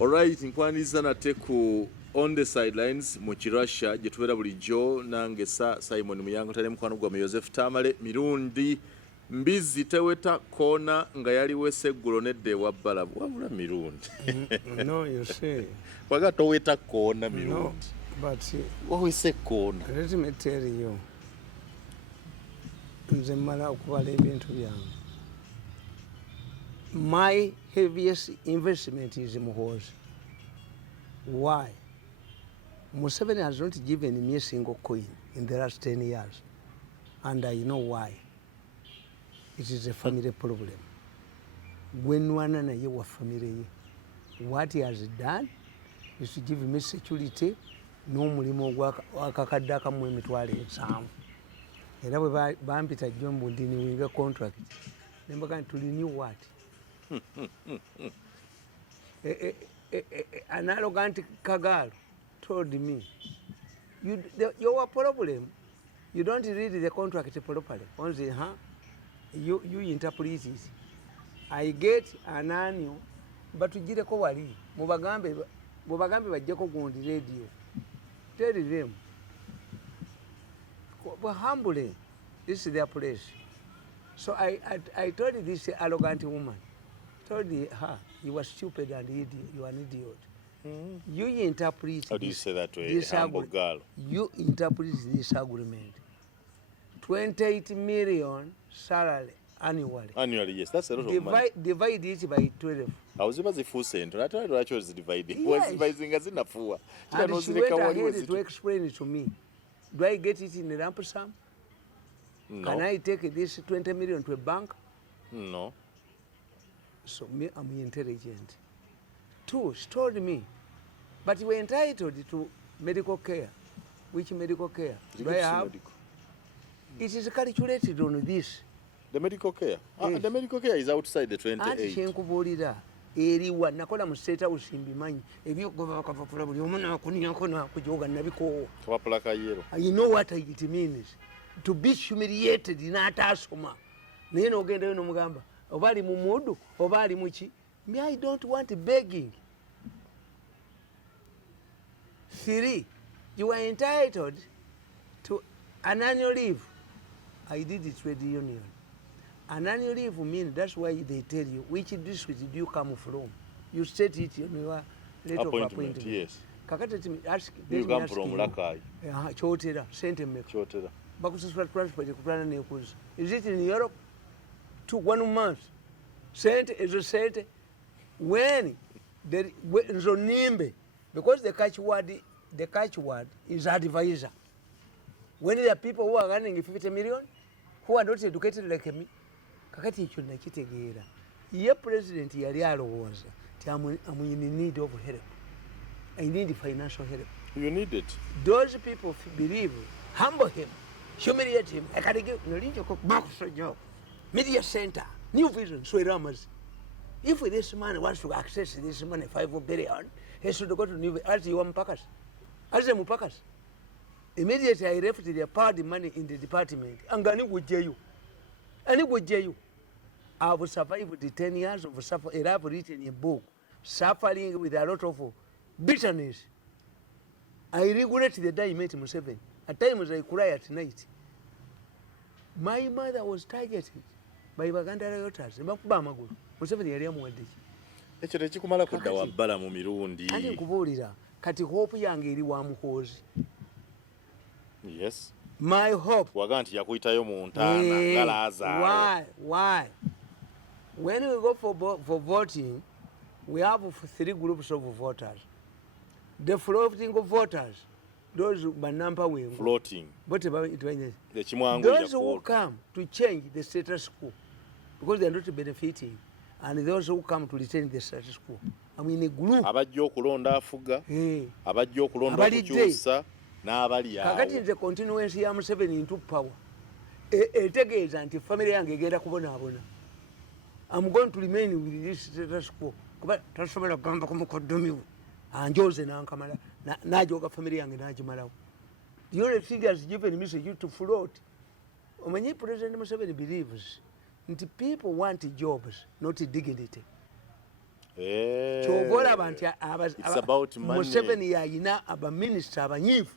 Alright, nkwaniriza nate ku on the sidelines mu Kirusha gye tubeera bulijjo nange Simon Muyango tali mukwano gwa Joseph Tamale Mirundi mbizi teweta koona nga yaliwo Seggulo nedde wa Balaam wabula Mirundi. No, you see. Waga toweta koona Mirundi. No, but what we say koona. Let me tell you. Nze mmala okubala ebintu byange. My heaviest investment is Muhoozi. Why? Museveni has not given me a single coin in the last 10 years. And I know why. It is a family problem. When one and a family, what he has done is to give me security, no mulimo wakakadaka mu emitwalo 7. Era bwe bampita Jombo ndi niwinga contract. Nembaga tulini what? An arrogant Kagalo told me, your problem, you don't read the contract properly. Only, you interpret it. I get an annual, but to get a covari, Mubagambe by Jacob on the radio. Tell them, but humbly, this is their place. So I told this arrogant woman, told her, you are stupid and idiot, you are an idiot. You interpret. How do you say that to a humble girl? You interpret this agreement. 28 million salary annually. Annually, yes, that's a lot of money. Divide it by 12. I was about the full center. I told you I chose dividing. Yes. Was dividing as in a four. And she went ahead to explain it to me. Do I get it in a lump sum? No. Can I take this 20 million to a bank? No. So me, I'm intelligent. 2, she told me, but you were entitled to medical care. Which medical care? Do I have? Medical. It is calculated on this. The medical care? Yes. The medical care is outside the 28. Eriwa nakola museta usimbimanyi ebyo goba kapapula buli omuna kunyakona kujoga nabiko kapapula yero. You know what it means to be humiliated inatasoma neno ogenda yo nomugamba obali mu mudu obali muki. Me, I don't want begging. 3, you are entitled to an annual leave. I did it with the union. An annual leave means that's why they tell you which district do you come from. You state it in your letter of appointment. Yes. Kakati ask. You come from Lakai. Chotera, Sentiment. Chotera. Bakusura transport kupana nekuzi. Is it in Europe? 1 month. Sent is a sent. When the Zonimbe, because the catchword is advisor. When there are people who are running 50 million, who are not educated like me, kakati icho nakitegeera. Ye president yali alowooza ti I'm in need of help. I need financial help. You need it. Those people believe, humble him, humiliate him. I can't give no media center, new vision, Sweramas. If this man wants to access this money, 5 billion, he should go to New as you want Packers. As the Mupakas. Immediately I left the party money in the department. Angani would you. And it would you. I will survive the 10 years of suffering. I have written a book, suffering with a lot of bitterness. I regret the day I met Museveni. At times I cry at night. My mother was targeted by Baganda rioters. Museveni yali amuwadde. Ekyo tekikumala kudda wa Balaam Mirundi. Ate nkubuulira kati hope yange eri wa Muhoozi. Yes. My hope. Waga nti yakuyitayo mu ntaana galaaza. Why? When we go for voting, we have 3 groups of voters. The floating voters, those banampa wing. Floating. Those who come to change the status quo because they are not benefiting. And those who come to retain the status quo. I mean a group. Abajja okulonda afuga. Abajja okulonda okukyusa n'abali awo. Kakati the continuance ya Museveni into power. Etegeeza nti family yange egenda kubonaabona. I'm going to remain with this status quo. Kuba tasobola kugamba ku mukoddomi anjoze n'ankamala n'ajoga family yange n'agimalawo. The only thing has given me is you to float. Omanyi President Museveni believes nti people want jobs, not dignity. kyova olaba nti Museveni yalina abaminisita abanyiivu.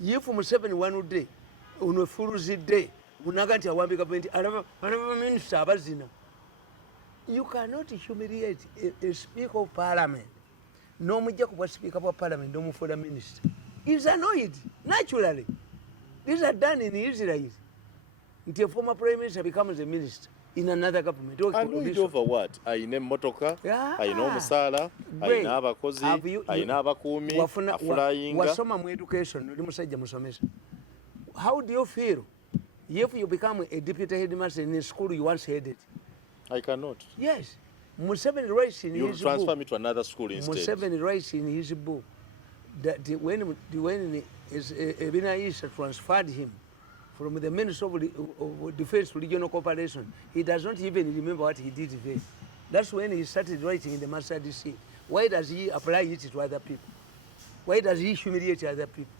Yifu Museveni wanudde ono efuluzidde unaga nti awambi gavumenti alaba baminisita abazina. You cannot humiliate a speaker of parliament n'omujja ku bwa speaker bwa parliament n'omufuula minister. He's annoyed naturally. These are done in Israel. Nti a former prime minister becomes a minister in another government. Annoyed over what? Ayina emmotoka, ayina omusaala, ayina abakozi, ayina abakuumi, afulayinga. Wasoma mu education oli musajja musomesa. How do you feel if you become a deputy headmaster in a school you once headed? I cannot. Yes. Museveni writes in his book. You transfer me to another school instead. Museveni writes in his book that when Ebina Isa transferred him from the Minister of Defense to Regional Cooperation, he does not even remember what he did there. That's when he started writing in the Master DC. Why does he apply it to other people? Why does he humiliate other people?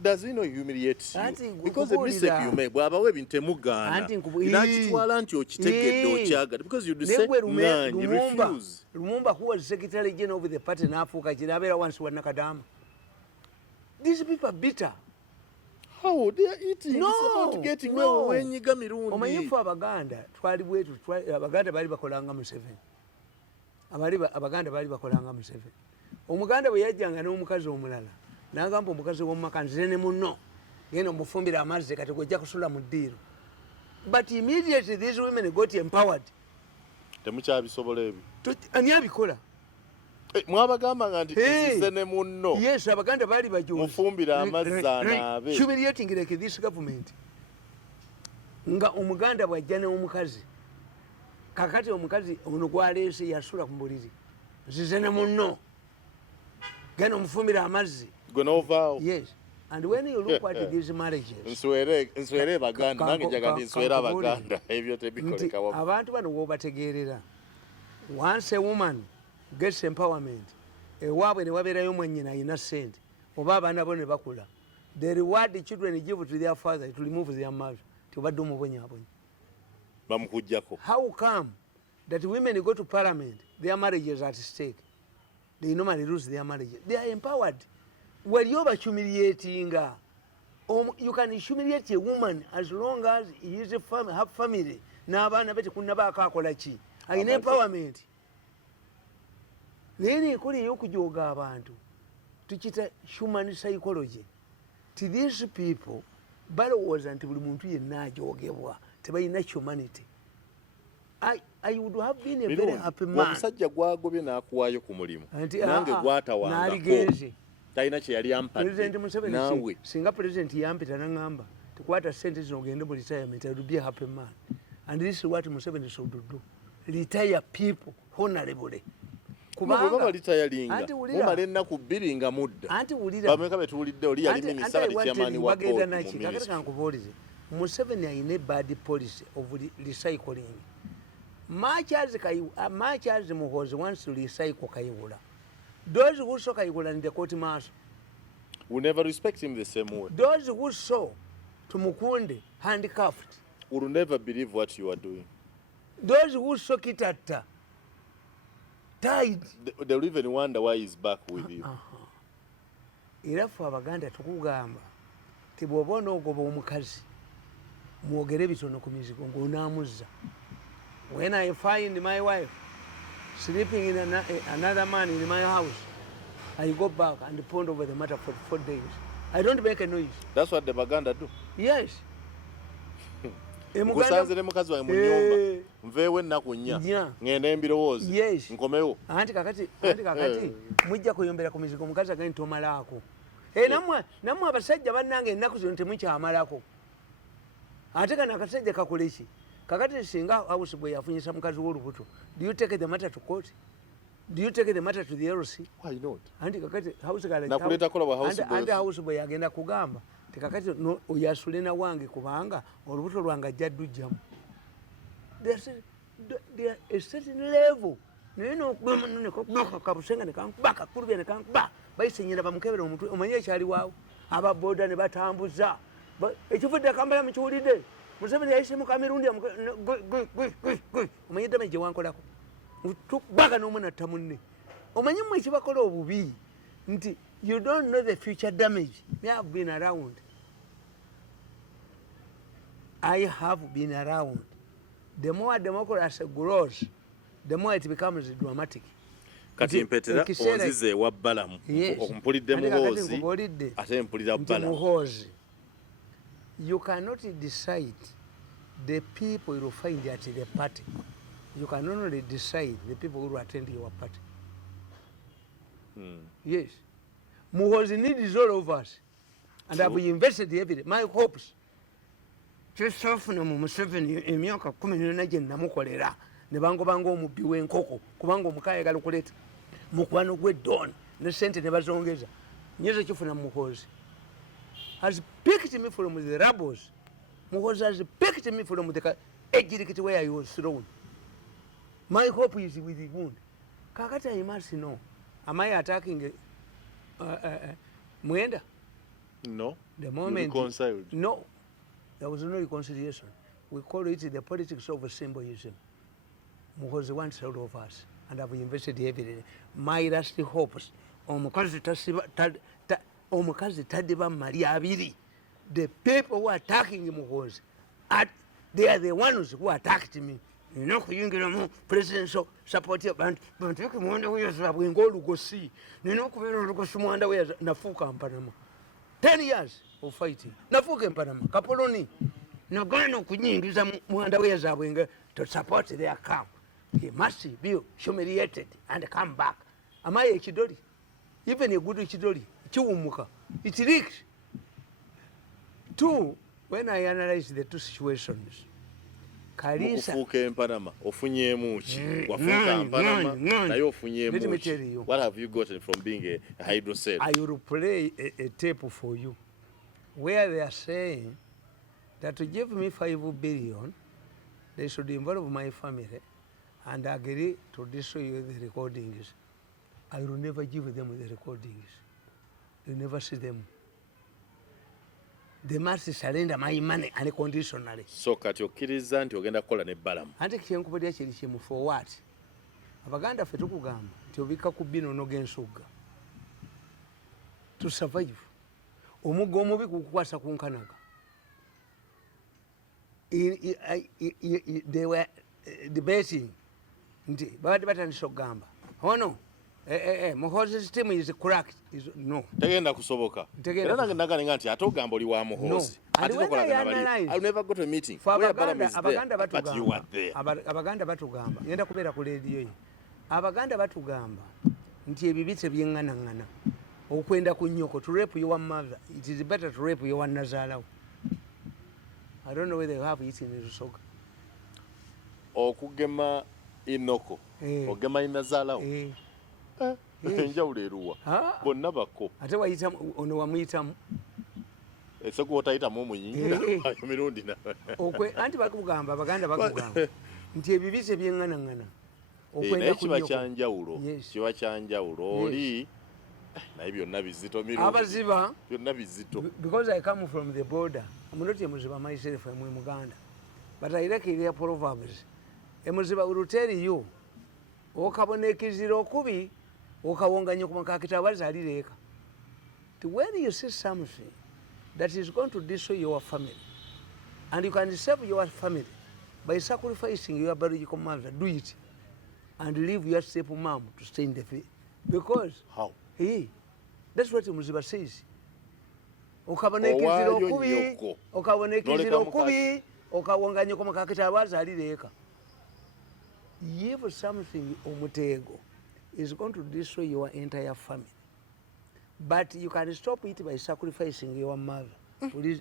Does he not humiliate you? Because the mistake you make, bw'abawa ebintu temugaana nakitwala nti okitegedde okyagadde because you say you refuse. Lumumba, who was Secretary General of the party n'afuuka kinabeera wansi wa Nakadama. These people are bitter. How? They are eating. No, it's about getting no. Wenyiga Mirundi. Omanyifu Abaganda twali bwetu Abaganda bali bakolanga Museveni. Abaganda bali bakolanga Museveni. Omuganda bwe yajjanga n'omukazi omulala n'agamba omukazi w'omumaka nzire ne munno ngenda omufumbira amazzi kati gojja kusula mu ddiiro. But immediately these women got empowered. Temukyabisobola ebyo. Ani abikola? Mwabagamba nti nzize ne munno. Yes, Abaganda bali bajozi. Mufumbira amazzi anaabe. Humiliating like this government. Nga omuganda bwajja n'omukazi. Kakati omukazi ono gwaleese yasula ku buliri. Nzize ne munno. Genda omufumbira amazzi. Gonova. Yes. And when you look at these marriages, nswere Baganda nange njaga ndi nswera Abaganda ebyo tebikoleka wamu. Abantu bano bw'obategeerera. Once a woman gets empowerment, ewaabwe ne wabeerayo mwannyina ayina ssente oba abaana bo ne bakula, the reward the children give to their father to remove their mother tobadde omubonyaabonya. Bamukujjako. How come that women go to parliament, their marriages are at stake? They normally lose their marriages. They are empowered. When you are humiliating, you can humiliate a woman as long as he is have family. N'abaana bete kunnaba akakola ki? Ayina empowerment. Naye ekuli ey'okujooga abantu tukita human psychology. To these people, balowooza nti buli muntu yenna ajoogebwa tebalina humanity. I would have been a very happy man. Omusajja gwagobye n'akuwaayo ku mulimu nange gwatawangako talina kye yali ampadde naawe. Singa president yampita n'aŋŋamba tukwata ssente zino ogende mu retirement, I would be a happy man. And this is what Museveni should do. Retire people honorably. Kubanga retiringa mumala ennaku bbiri nga mudda. Bameka betuwulidde oli yali minisita kati chairman wa board mu ministry. Kakati kankubuulize, Museveni ayina bad policy of recycling. Much as Muhoozi wants to recycle Kayihura, those who saw Kayihura in the court martial will never respect him the same way. Those who saw to Mukunde handcuffed will never believe what you are doing. Those who saw Kitata tied. They will even wonder why he's back with you. Era ffe Abaganda tukugamba ti bw'oba onoogoba omukazi mwogere bitono ku mizigo ng'onaamuzza. When I find my wife sleeping in another man in my house, I go back and ponder over the matter for 4 days. I don't make a noise. That's what the Baganda do. Yes. Kusanzire mukazi wange mu nnyumba nveewo ennaku nnya ngenda embirowoozi nkomewo. Anti kakati mujja kuyombera ku mizigo mukazi agani tomalaako. Nammwe abasajja bannange ennaku zino temukyamalako. Ate kana akasajja kakole ki? Kakati singa house boy afunyisa mukazi w'olubuto, do you take the matter to court? Do you take the matter to the LC? Why not? Anti kakati house gala nakuleta kola wa house boy. Anti house boy agenda kugamba tekakati no oyasulena wange kubanga olubuto lwanga jaddu jamu. There a certain level. Nino kabusenga ne kankubaka kurubye ne kankuba bayisenyera bamukebera omutwe omanye ekyali waawo ababoda ne batambuza ekivudde akambala mu kiwulidde Museveni yayise mu Mirundi omanye damage wankolako tukubaka n'omwana tamunne omanyi mmwe ekibakola obubi nti you don't know the future damage. Me have been around. I have been around. The more democracy grows, the more it becomes dramatic. Kati mpetera onzize wa Balaam okumpulidde Muhoozi ate mpulira Balaam. Muhoozi, you cannot decide the people you find at the party. You can only decide the people who attend your party. Yes. Muhoozi needs all of us. And I've invested heavily. My hopes. Kyesafuna mu Museveni emyaka 14 gye namukolera ne bangobanga omubbi w'enkoko kubanga omukaaya galukuleta mukwano gw'eddooni ne ssente ne bazongeza nyezo kifuna Muhoozi has picked me from the rebels. Muhoozi has picked me from the ejirikiti where I was thrown. My hope is with the wound. Kakati I must know, am I attacking Mwenda? No. The moment reconciled. No, there was no reconciliation. We call it the politics of symbolism. Muhoozi wants all of us, and I've invested heavily. My last hopes, omukazi tadiba mali abiri. The people who are attacking Muhoozi, they are the ones who attacked me. You know, you presidential support bantu mwanda weyazabwe ng'olugosi nina okubeera olugosi mwanda weyaza nafuuka Mpanama 10 years of fighting nafuuka Mpanama Kapoloni nagana okunyingiza mwanda weyazabwe nga to support their camp. He must be humiliated and come back. Am I a Chidori? Even a good Chidori kiwumuka it leaks. Two, when I analyze the two situations, okufuuka Empanama ofunyeemu ki wafuuka Mpanama naye ofunyeemu ki? What have you gotten from being a hydrocell? I will play a tape for you where they are saying that to give me 5 billion they should involve my family and agree to destroy the recordings. I will never give them the recordings. You never see them. They must surrender my money unconditionally. So kati okkiriza nti ogenda kukola ne Balaam. Anti kyenkubulira kiri kimu for what? Abaganda ffe tukugamba nti obikka ku bbino g'ensugga. To survive. Omugga omubi kukukwasa ku nkanaga. They were debating nti babadde batandise okugamba. Oh no. Muhoozi's team is cracked. No. Tegenda kusoboka. Era nange nagalinga nti ate ogamba oli wa Muhoozi. Ate tokolagana bali. I'll never go to a meeting. Where Balaam is there, but you are there. Abaganda batugamba. Ngenda kubeera ku leediyo ye. Abaganda batugamba nti ebibitse byengana okwenda ku nnyoko to rape your mother. It is better to rape your nazaalawo. I don't know whether you have it in Rusoga. Okugema inoko. Ogema inazaalawo. Enjawulo eruwa bonna bako ate wayita ono wamuyitamu ese kwotayitamu omuyingira mirundi na anti bakugamba abaganda bakugamba nti ebibise byeŋŋanaŋŋana okwenda kiba kyanjawulo kiba kyanjawulo oli naye byonna bizito mirundi abaziba byonna bizito because I come from the border. I'm not a Muziba myself, I'm in Uganda, but I reckon their proverbs. A Muziba will tell you okabonekizira okubi okawonganya ku makakitabaza alireka. When you see something that is going to destroy your family and you can save your family by sacrificing your biological mother, do it and leave your step mom to stay in the field. Because how? That's what Muziba says. Okabonekizira okubi okawonganya ku makakitabaza alireka. If something omutego is going to destroy your entire family, but you can stop it by sacrificing your mother,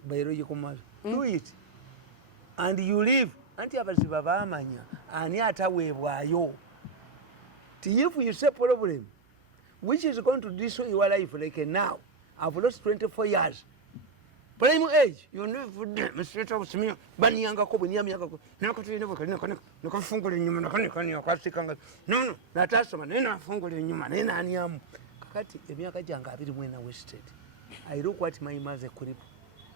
biological mother. Do it. And you live. Anti abaziba bamanya ani ataweebwayo. If you say problem, which is going to destroy your life like now, I've lost 24 years. Prime age, you never did. Mr. Smith, Banyanga Kobu, Yamaka, Nakafungul in human, no, Natasha, Nena Fungul in human, and I am Kati, Yamaka Janga, when I wasted. I look what my mother could.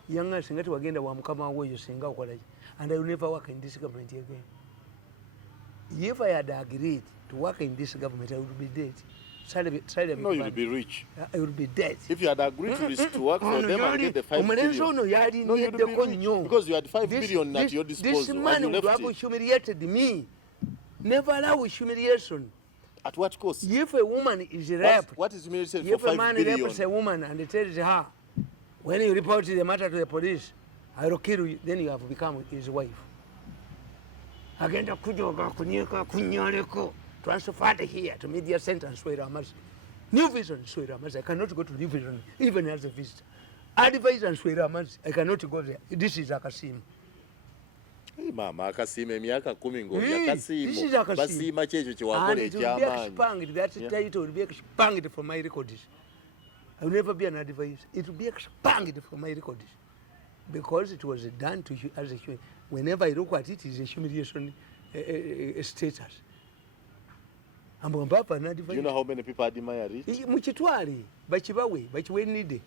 Younger singer to again, the one come away, you sing out college, and I will never work in this government again. If I had agreed to work in this government, I would be dead. No, you'll be rich. I would be dead. If you had agreed to work for them and get the 5 billion. No, you'd be rich because you had 5 billion at your disposal. This man would have humiliated me. Never allow humiliation. At what cost? If a woman is raped, what is humiliation for if 5 a man billion? rapes a woman and tells her, when you report the matter to the police, I will kill you, then you have become his wife. Agenda kujoga kunyeka kunyoleko. Transferred here to media center and Sweramas. New Vision, Sweramas. I cannot go to New Vision even as a visitor. Advice and Sweramas. I cannot go there. This is Akasim. Hey, Mama, Akasim, Miaka Kumingo, Akasim. This is Akasim. Basima Chechu, and it will be expunged. That title will be expunged from my records. I will never be an advice. It will be expunged from my records. Because it was done to you as a human. Whenever I look at it, it is a humiliation status. Do you know how many people admire it? Muchitwali, bachibawe, bachiwe nide.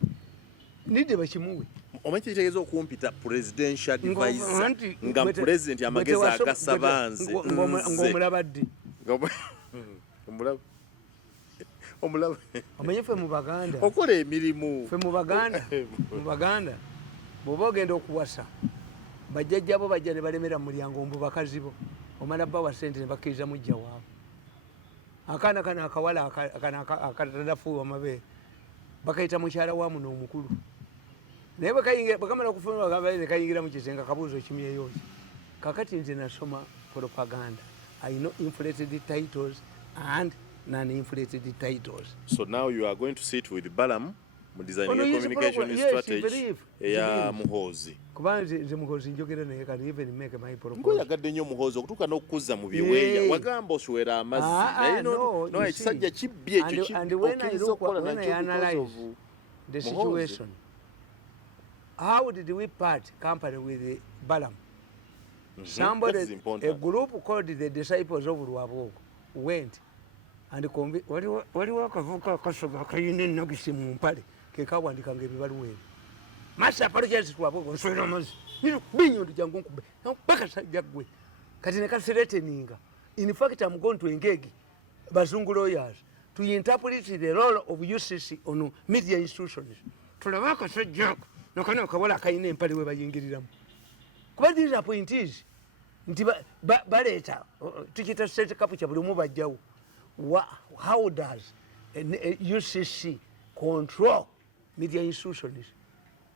Nide bachimuwe. Omachitegezo kumpita presidential advisor. Nga president amageza agasabanze. Ngomulabadde. Omulaba. Omanye fe mu Baganda. Okola emirimu. Fe mu Baganda. Mu Baganda. Bw'oba ogenda okuwasa. Bajjajjabo bajja ne balemera mu mulyango mbu bakazi bo. Omala bawa ssente ne bakkiriza mujja waabwe. Akaana kana akawala akatadafuuwa amabeere bakayita mukyala wa muno omukulu naye bakamala kufuna kayingira mu kisenga kabuuzo kimyeyo ki kakati nze nasoma propaganda. I know inflated titles and non-inflated titles. So now you are going to sit with Balaam mu designing communication strategy eya Muhoozi. Kuba nze Muhoozi njogera naye kan even make my proposal. Ngoyagadde nnyo Muhoozi okutuuka n'okukuzza mu biweeya wagamba oswera amazzi naye no ekisajja kibbi ekyo okkiriza okukola nakyo because of the situation. How did we part company with Balaam? Somebody, a group called the Disciples of Lwaki went and waliwo akavuka akasoga kayina ennagisi mu mpale kekawandikanga ebibaluwa ebyo. Master apologize to Lwaki nswera amazzi binyo jangu nkube bakasajja gwe kati ne kasireteninga. In fact, I'm going to engage bazungu lawyers to interpret the role of UCC on media institutions. Tulabe akasajja nakano akawala kayina empale we bayingiriramu. Kuba these appointees nti baleeta tukita state capital buli mu bajjawo. How does UCC control media institutions?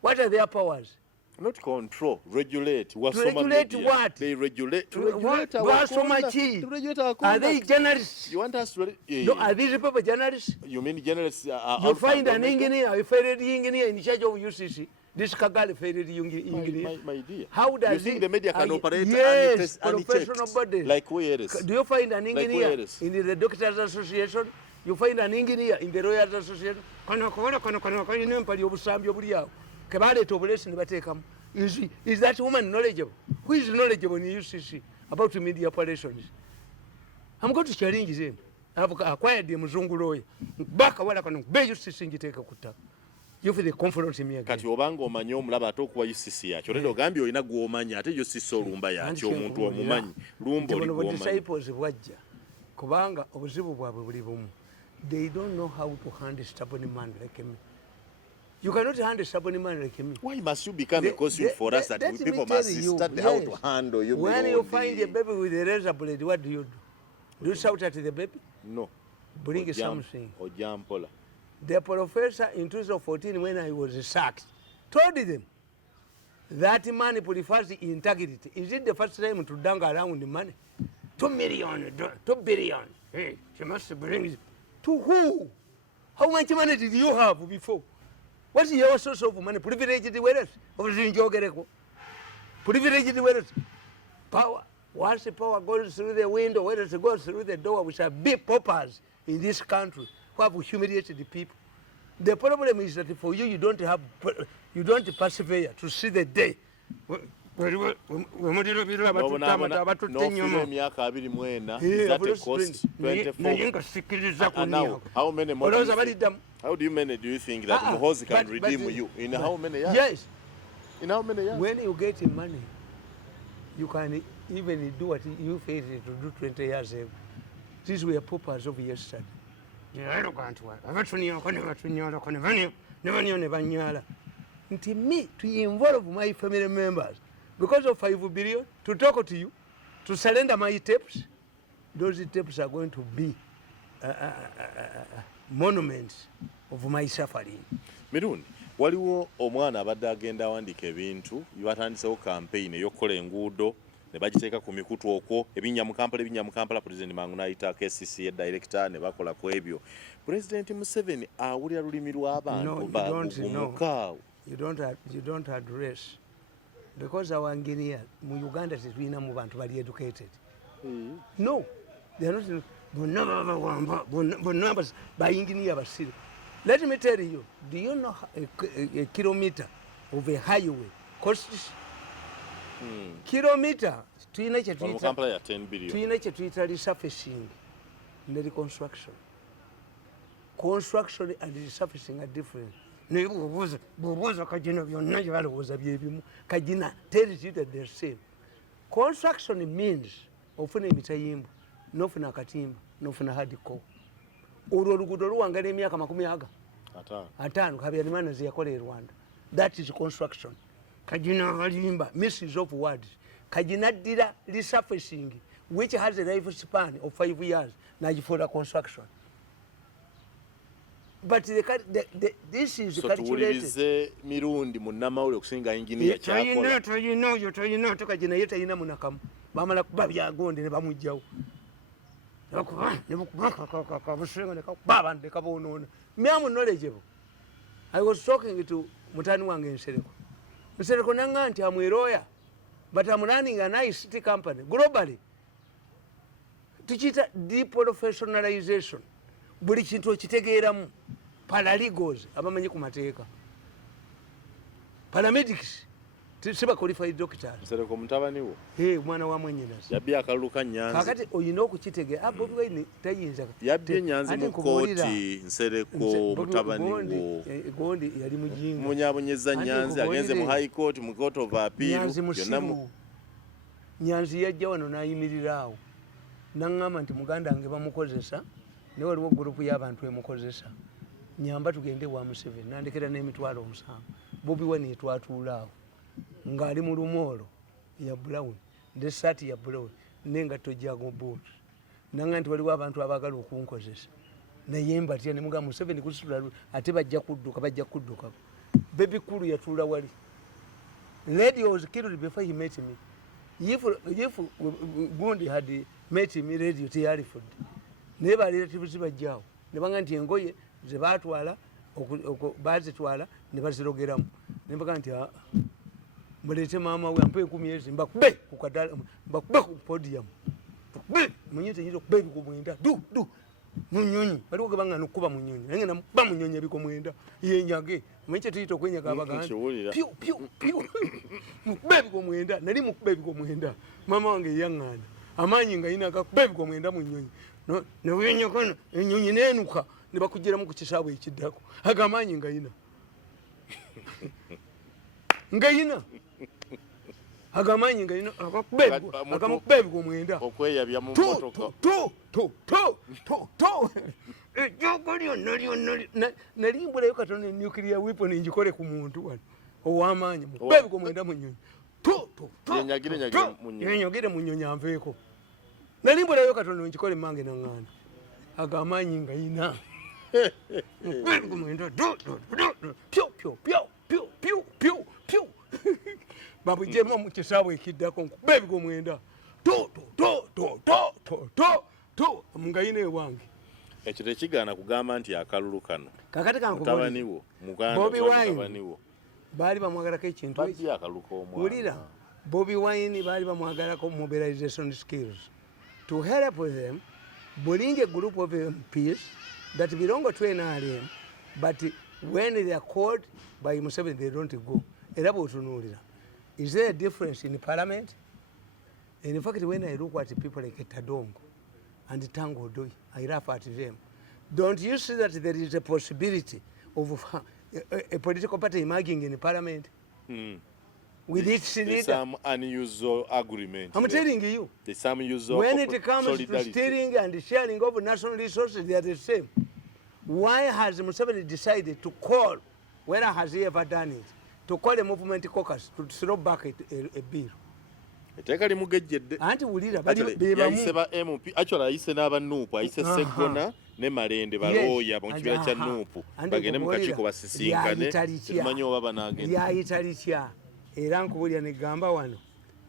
What are their powers? Not control, regulate. To regulate media. what? They regulate. To regulate our conduct. Are they journalists? You want us to... No, are these people journalists? You mean journalists are... You find an engineer, a failed engineer in charge of UCC. This Kagali failed engineer. My dear. How does you think the media can operate professional bodies? Like where else? Do you find an engineer like in the Doctors Association? You find an engineer in the Lawyers Association? Is that woman knowledgeable? Who is knowledgeable in UCC about media operations? I'm going to challenge him. I've acquired the Muzungu lawyer. Back a while ago, be UCC njiteka kuta. You feel the confidence in me again. Kati obanga omanyi omulaba atokuwa UCC yakyo lero ogambye olina gw'omanyi ate UCC olumba yakyo omuntu omumanyi lumba oli gw'omanyi. Disciples bwajja kubanga obuzibu bwabwe buli bumu. They don't know how to handle stubborn man like me. You cannot handle stubborn man like me. Why must you become a costume for us that people must study how to handle you? When you find a baby with a razor blade, what do? Do you shout at the baby? No. Bring something. Or jampola. The professor in 2014, when I was sacked, told them that money prefers integrity. Is it the first time to dang around the money? 2 million, 2 billion. Hey, she must bring it. To who? How much money did you have before? What's your source of money? Privileged wealth. Privileged wealth. Power. Once the power goes through the window, whether it goes through the door, we shall be paupers in this country who have humiliated the people. The problem is that for you, you don't persevere to see the day. No, emyaka 24 is that a cost? 24. Now, how many more? How do you think that Muhoozi can redeem you? In how many years? Yes. In how many years? When you get money, you can even do what you failed to do 20 years ago. These were paupers of yesterday. Until me to involve my family members because of 5 billion to talk to you, to surrender my tapes. Those tapes are going to be monuments of my suffering. Mirundi, waliwo omwana abadde agenda awandiika ebintu batandisewo campaign ey'okukola enguudo ne bagiteeka ku mikutu okwo ebinnya mu Kampala President Mangu n'ayita KCC director ne bakola ku ebyo. President Museveni awulira lulimi lw'abantu bagumuka. You don't address because our engineer mu Uganda tetulina mu bantu bali educated. No, they are not by engineer basiri. Let me tell you, do you know a kilometer of a highway costs? Kilometer tuyina kye tuyita resurfacing ne reconstruction. Construction and resurfacing are different. Bw'obuuza kagina byonna gye balowooza bye bimu. Kagina tells you that they're same. Construction means ofuna emitayimbo, n'ofuna akatimba, n'ofuna hardcore. Olwo oluguudo luwangala emyaka 50 Habyarimana ze yakola e Rwanda. That is construction. Kagina balimba misses of words. Kagina ddira resurfacing which has a life span of 5 years nagifuula construction. But this is so calculated. Mirundi munnamawulire okusinga engineer kyakola. Toyina Kagina ye talina munakamu. Bamala kuba byagonde ne bamugjawo. Me am knowledgeable. I was talking to Mutani wange Nsereko. Nsereko nanga nti I'm a lawyer, but I'm running an ICT company globally. Tuchita deprofessionalization. Buli kintu okitegeeramu. Paralegals abamanyi ku mateeka. Paramedics siba qualified doctors. Nsereko mutabani wo. Mwana wa mwennyinaze. Yabbi akalulu ka Nyanzi. Kakati oyina okukitegeera. Bobi Wine tayinza. Yabbi Nyanzi mu kooti Nsereko mutabani wo. Gondi yali mujinga. Munyabonyeza Nyanzi agenze mu High Court mu Court of Appeal. Nyanzi yajja wano n'ayimirira awo. N'aŋŋamba nti muganda wange bamukozesa ne waliwo gurupu y'abantu emukozesa. Nyamba tugende wa Museveni nandekera n'emitwalo 7. Bobi Wine twatuula awo. Ngali mu lumoolo ya brown ne saati ya brown n'engatto jago boot nanga nti waliwo abantu abaagala okunkozesa naye mbatya ne muga Museveni kusitula ate bajja kudduka baby kulu yatuula wali. Lady was killed before he met me. If Gundi had met me radio tiyalifud naye baliratives bajjaawo ne banga nti engoye ze baatwala bazitwala ne bazirogeramu ne baga nti mulete mama we ampe 10 mbakube ku kadala mbakube ku podium munyite nyito baby ku mwenda du munyonyi bali ko banga nukuba munyonyi nange na ba munyonyi biko mwenda yenyage mwiche tuyito kwenye kabaganda piu baby ku mwenda nali mu baby ku mwenda mama wange yangana amanyi ngaina ka baby ku mwenda munyonyi no ne wenyo kono enyonyi nenuka ne bakugera mu kukisabo ekiddako agamanyi ngaina agamanyi ngaina akamubebi ku mwenda okweyabya mu motoka ejogolyo nalimbulayo katono nuclear weapon njikole ku muntu wano ow'amaanyi mubebi ku mwenda munyonyi yenyagire munyonyi anveeko nalimbulayo katono njikole mange naŋŋanda agamanyi ngaina mubebi ku mwenda pyo babujemu mu kisabo ekiddako nkubebi ku mwenda mungayina ewange ekyo tekigaana kugamba nti akalulu kano kakati mutabaniwo Bobi Wine baali bamwagalako ekintu wulira Bobi Wine baali bamwagalako mobilization skills to help them bulling a group of MPs that belong to NRM but when they are called by Museveni they don't go. Era bw'otunuulira, is there a difference in parliament? And in fact, when I look at people like Tadongo and Tango Doi, I laugh at them. Don't you see that there is a possibility of a political party emerging in parliament? with its leader. There's some unusual agreement. I'm telling you. There's some unusual when it comes solidarity. to stealing and sharing of national resources, they are the same. Why has Museveni decided to call, where has he ever done it, to call a movement caucus to throw back a bill? Etteeka limugejjedde. Anti wulira yayise ba MP actually ayise n'abanuupu ayise Sseggona ne Malende balooya mu kibiira kya Nuupu bagende mu kakiiko basisinkane tetumanyi oba banaagenda. Lyayita litya era nkubulya negamba wano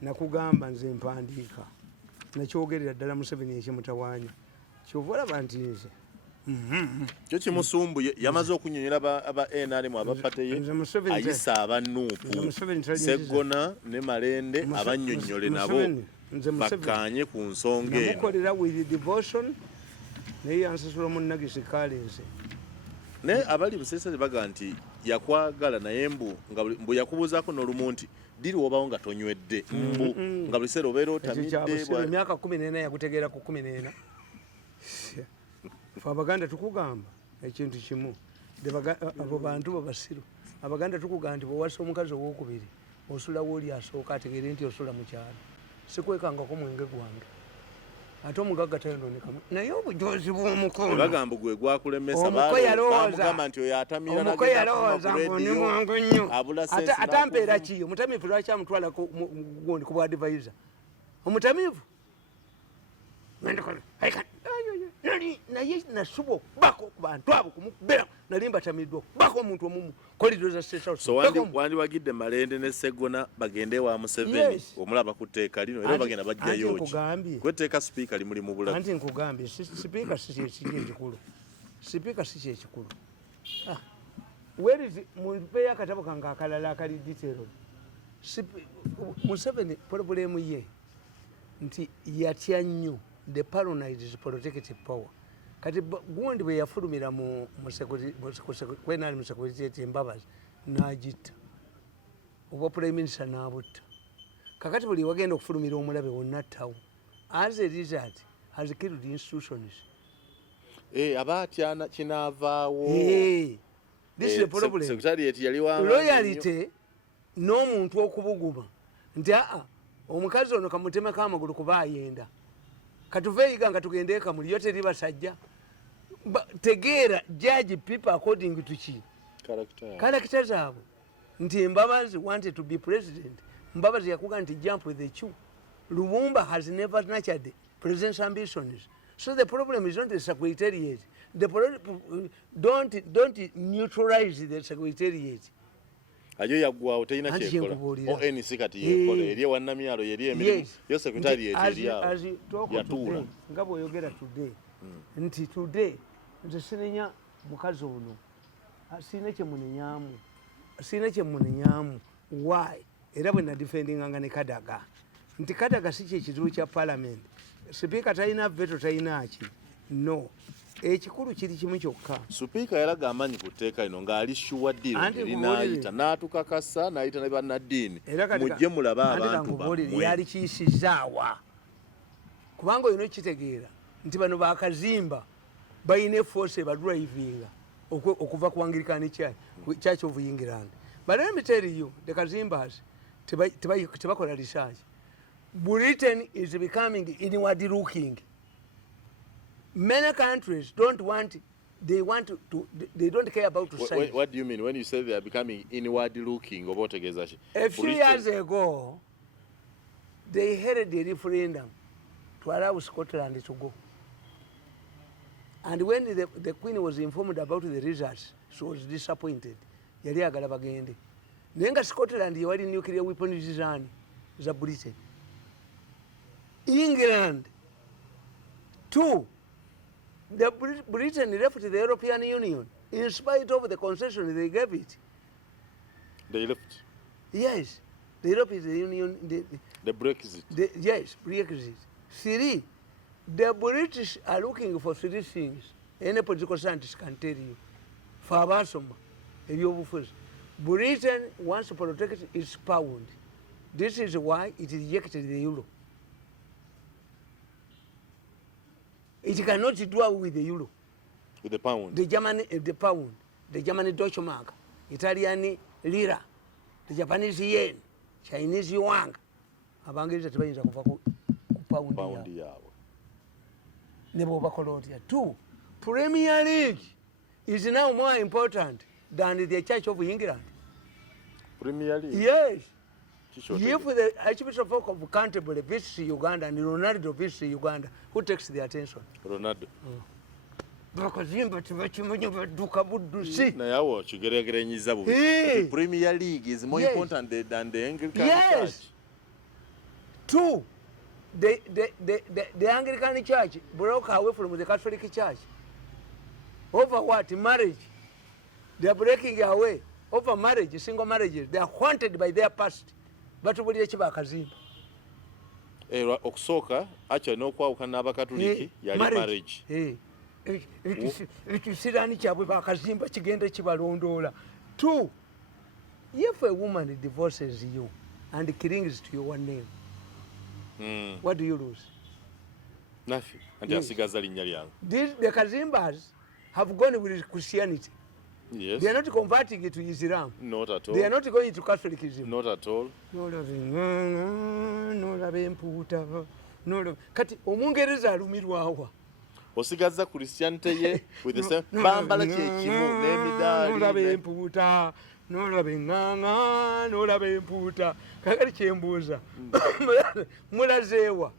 nakugamba nze mpandiika nakyogerera ddala Museveni ekimutawaanya kyova olaba nti nze kyo kimusumbuye yamaze okunyonyola aba NRM abapateye ayisa abanuupu Sseggona ne Malende abannyonnyole nabo bakkaanye ku nsonga eno. Namukolera with devotion naye yansasula munnagisi kalense naye abali busesere baga nti yakwagala naye mbu yakubuuzaako n'olumu nti diri wobawo nga tonywedde nga buli seera obeera otamidde emyaka 14 yakutegeera ku 14 fe Abaganda tukugamba ekintu kimu abo bantu babasiru Abaganda tukugamba nti bwewasa omukazi owokubiri osulawo oli asooka ategeere nti osula mu kyalo sikwekangako mwenge gwange ate omugagga tayononekamu naye obujozi bw'omukono bagamba gwe gwakulemesa bamugamba nti oyo atamira omuko yalowooza ng'oni mwangu nnyo ate ampeera ki omutamiivu lwaki amutwala gundi ku bwadivaiza omutamiivu naye nasuba okubako ku bantu abo kumukubera nali mbatamiddwa okubako omuntu omumu kolido za so wandiwagidde Malende ne Sseggona bagende wa Museveni omulaba ku tteeka lino era bagenda bajjayo ki kwetteeka sipiika limuli mu bulago. Anti nkugambye sipiika si kyekikulu sipiika si kyekikulu mumpeeyo akatabo kange akalala akali detail. Museveni problemu ye nti yatya nnyo the paranoid protective power. Kati gundi bwe yafulumira mu kwenali mu security embabazi n'agitta obwa prime minister n'abutta kakati buli wagenda okufulumira omulabe wonna attawo. As a result has killed the institutions. Abatyana kinaavaawo. This is the problem. Secretariat yali wa loyalty n'omuntu okubuguma nti omukazi ono kamutemeko amagulu kuba ayenda katuveeyiga nga tugendeeka muli yo teri basajja tegeera judge people according to ki character zaabwe nti Mbabazi wanted to be president. Mbabazi yakuga nti jump with the chew. Lumumba has never nurtured president's ambitions. So the problem is not the secretariat. The problem, don't neutralize the secretariat. Ajo yaggwawo teyina kyekola ONC kati yekola eri wannamyalo eri emirimu yo secretariat eri awo yatuula nga bw'oyogera today nti today nze sinenya mukazi ono sina kyemunenyamu why era bwe nadifendinganga ne Kadaga nti Kadaga si kyekizibu kya parliament sipiika talina veto talina ki no ekikulu kiri kimu kyokka. Sipiika yalaga amanyi ku tteeka lino ng'ali shuwa ddiro erinaayita n'atukakasa n'ayita ne bannaddiini mujje mulabe abantu bammwe yali kiyisizaawa kubanga olina okitegeera nti bano bakazimba balina eforce ebadrivinga okuva ku Anglican Church of England. But let me tell you, the Kazimbas tebakola research. Britain is becoming inward looking. Many countries don't care about science. What do you mean when you say they are becoming inward looking? A few years ago, they held a referendum to allow Scotland to go. And when the Queen was informed about the results, she was disappointed. Yali agala bagende. Nenga Scotland yawali nuclear weapons zani za Britain. England too. The Britain left the European Union in spite of the concession they gave it. They left? Yes. The European Union... The Brexit? Yes, Brexit. 3. The British are looking for 3 things. Any political scientist can tell you. Fabasoma, Britain wants to protect its pound. This is why it rejected the euro. It cannot do with the euro. With the pound? The German Deutschmark, Italian lira, the Japanese yen. Chinese yuang abangereza tebayinza kuva ku paundi yaabwe ne bw'obakola otya. 2 Premier League is now more important than the Church of England. Premier League? Yes. If the Archbishop of Canterbury visits Uganda and Ronaldo visits Uganda, who takes the attention? Ronaldo. Bakazimba tebakimanyi badduka buddusi. Naye awo kigeregerenyiza bubi. The Premier League is more important than the Anglican Church. 2 The Anglican Church broke away from the Catholic Church. Over what? Marriage. They are breaking away over marriage, single marriages. They are haunted by their past. But buli ekibakazimba. Okusooka actually n'okwawukana n'abakatuliki yali marriage. Ekisiraani kyabwe bakazimba kigenda kibalondoola. 2 If a woman divorces you and clings to your name, what do you lose? Nothing. And asigaza linnya lyange. The Kazimbas have gone with Christianity. Yes. They are not converting it to Islam. Not at all. They are not going to Catholicism. Not at all. Kati omungereza alumirwawa. Osigaza Christianity ye with the same bambala kyekimu n'emidaali. Nolaba empuuta, nolaba eŋŋaŋa, nolaba empuuta. Kakati kyembuuza. Mulazeewa.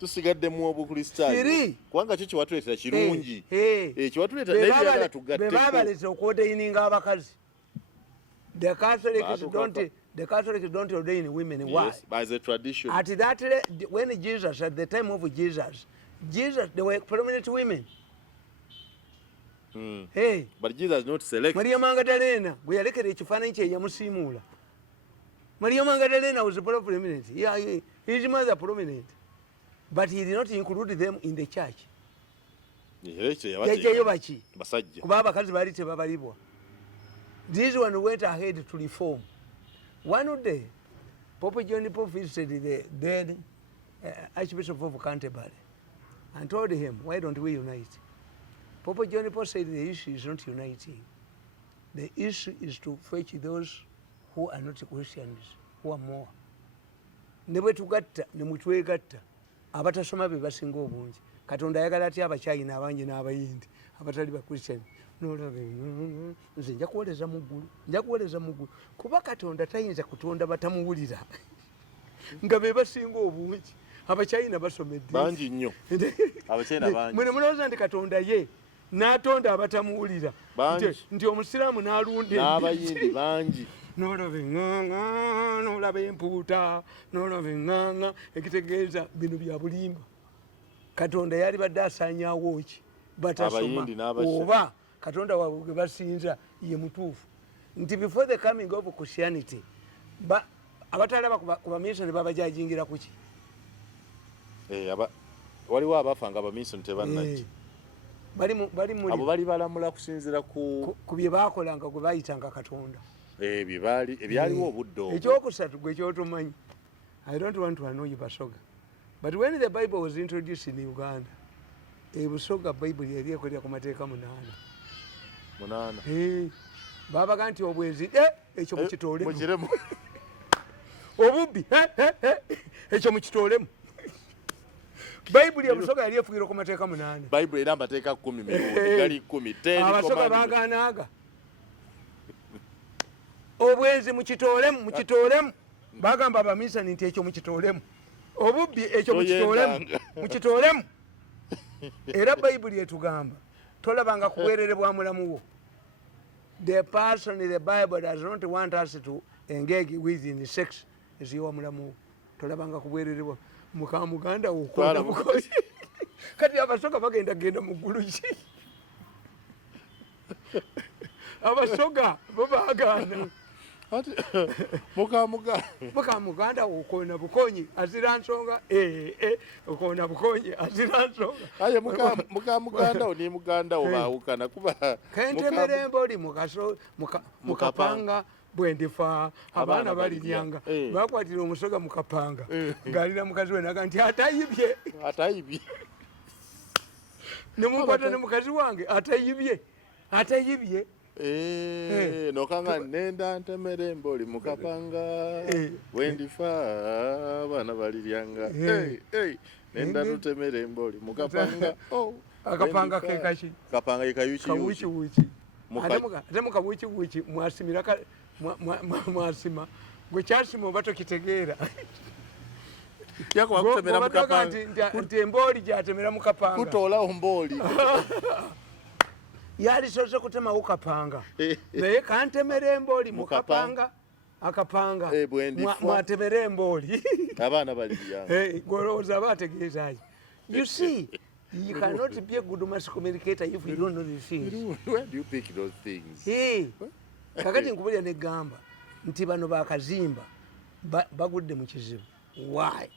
Tusigaddemu obukristaayo kubanga kyo kiwatuleetera kirungi kiwatuleetera n'ebirala tugatteko. Be babaletse okwodayininga abakazi. The Catholics don't ordain women. Why? Yes, by the tradition. At the time of Jesus, they were prominent women. Hey. But Jesus not select. Maria Magdalena, we are looking at ekifaananyi kye yamusiimuula. Maria Magdalena was prominent. Yeah, his mother prominent. But he did not include them in the church. Yajeyo baki? Basajja. Kuba abakazi baali tebabalibwa. This one went ahead to reform. One day, Pope John Paul visited the dead Archbishop of Canterbury and told him, why don't we unite? Pope John Paul said the issue is not uniting. The issue is to fetch those who are not Christians, who are more. Ne bwe tugatta ne mutwegatta abatasoma be basinga obungi. Katonda ayagala atya Abachina abangi n'Abayindi abatali ba Christian. Nze nja kuwoleza mu ggulu kuba Katonda tayinza kutonda batamuwulira nga be basinga obungi. Abachina basomedde bangi nnyo. Abachina bangi. Mwene mulowooza nti Katonda ye n'atonda abatamuwulira nti omusiraamu n'alunda n'Abayindi bangi. Nolaba eŋŋaŋa, nolaba empuuta, nolaba eŋŋaŋa, ekitegeeza bino bya bulimba. Katonda yali badde asaanyaawo ki batasoma oba Katonda waabwe gwe basinza ye mutuufu. Nti before the coming of Christianity abatalaba ku bamisoni babajajingira kuki? Waliwo abafanga abamisoni tebannajja. Abo bali balamula kusinziira ku bye baakolanga gwe baayitanga Katonda. Ebyaliwo obudde obwo. Ekyokusatu gwe kyotomanyi. I don't want to annoy you Basoga. But when the Bible was introduced in Uganda, Busoga Bible yali ekolera ku mateeka 8. Babaga nti obwezi ekyo mukitoolemu. Obubbi ekyo mukitoolemu. Bible ya Busoga yali efugira ku mateeka 8. Bible era amateeka 10 gali 10. Abasoga baagaanaaga. Obwezi mukitoolemu. Bagamba abamisani nti ekyo mukitoolemu. Obubbi ekyo mukitoolemu. Era Bible etugamba tolabanga kuweererebwa mulamuwo. The person in the Bible does not want us to engage with in the sex eziwa mulamuwo. Tolabanga kuweererebwa muka muganda okola bukozi. Kati abasoga bagenda mu ggulu ki? Abasoga bo baagaana. Muka muganda okona bukonyi azira nsonga okona bukonyi azira nsonga. Aye muka muganda oni muganda obaawukana kuba kentemerembo oli mukapanga bwendifa abaana balinyanga bakwatira omusoga mukapanga ngalira mukazi we naga nti atayibye ne mukwata ne mukazi wange atayibye nokanga nenda ntemera emboli mukapanga wendifa abaana baliryanga nenda tutemera emboli mukapanga akapanga ke kashi kapanga kawuchi ate mukawuchi mwasimira mwasima gwe kyasima oba tokitegeera yako wakutemera mukapanga nti emboli gyatemera mukapanga kutoolawo mboli yali soze kutemawo kapanga naye kantemera emboli mukapanga akapanga mwatemera emboli abaana baliryanga golowooza aba ategeezaayo. You see, you cannot be a good mass communicator if you don't know these things. Where do you pick those things? Kakati nkubulya negamba nti bano bakazimba bagudde mu kizibu. Why?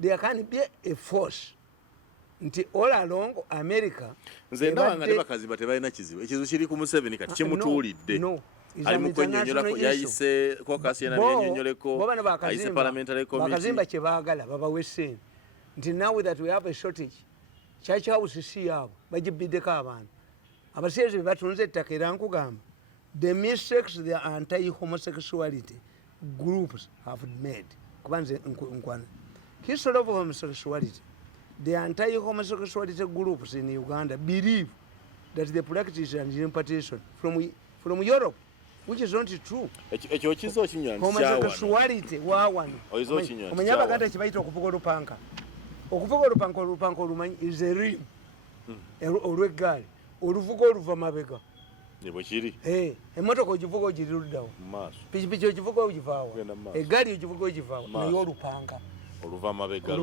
There can be a force nti all along America nze ndabanga ne bakazimba tebalina kizibu. Ekizibu kiri ku Museveni kati kimutuulidde. Ali mu kwennyonnyolako yayise kokasi yena byennyonnyoleko ayise parliamentary committee. Bakazimba kye baagala babawe ssente nti now that we have a shortage church house si yaabo bagibiddeko abantu abasezi be batunze ettaka era nkugamba the mistakes the anti-homosexuality groups have made kuba nze nkwana history of homosexuality. The anti-homosexuality groups in Uganda believe that the practice and impartation from Europe, which is not true. Homosexuality wawano omanya Abaganda kibayita okuvuga olupanka. Okuvuga olupanka olumanyi is a rim olw'eggaali oluvuga oluva mabega emmotoka ogivuga ogiri luddawo pikipiki ogivuga ogivaawa eggaali ogivuga ogivaawa naye olupanka oluva mabega